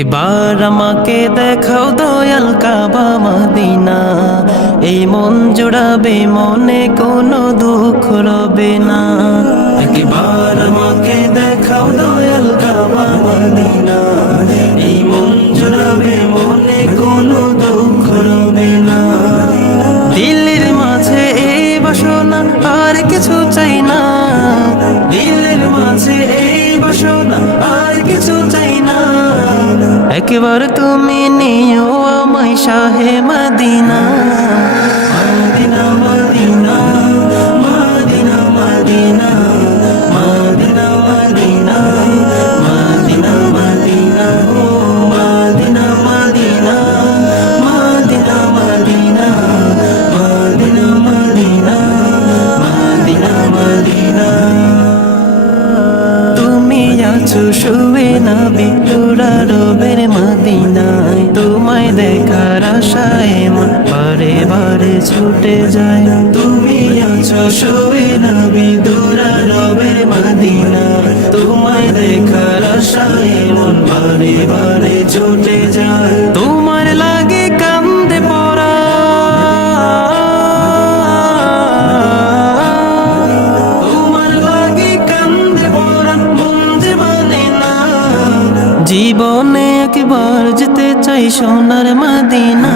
একবার আমাকে দেখাও দয়াল কাবা মদিনা। এই মন জুড়াবে, মনে কোনো দুঃখ রবে না। একবার আমাকে দেখাও দয়াল কাবা মদিনা। এই মন জুড়াবে, মনে কোনো দুঃখ রবে না। দিল্লির মাঝে এই বাসনা আর কিছু চাই না। দিল্লির মাঝে এই বাসনা আর কিছু চাই না। একবার তুমি নিও আমায় শাহে মদিনা। আছো বি না বের রবের মদিনায়। তোমায় দেখার আশায় মন বারে বারে ছুটে যায়। তুমি আছো শুয়ে না বিদুরা রবের মদিনায়। তোমায় দেখার আশায় মন বারে বারে ছুটে যায়। জীবনে একবার যেতে চাই সোনার মদিনা।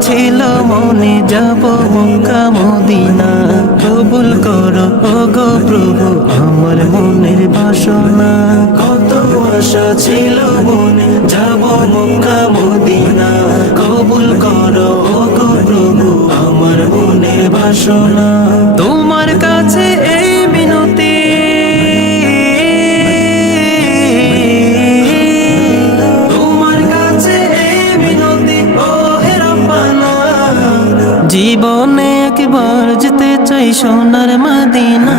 ছিল মনে যাব মক্কা মদিনা। কবুল করো ও গো প্রভু, আমার মনের বাসনা। কত আশা ছিল মনে যাব মক্কা মদিনা। কবুল করো ও গো প্রভু, আমার মনের বাসনা। জীবনে একবার যেতে চাই সোনার মদিনা।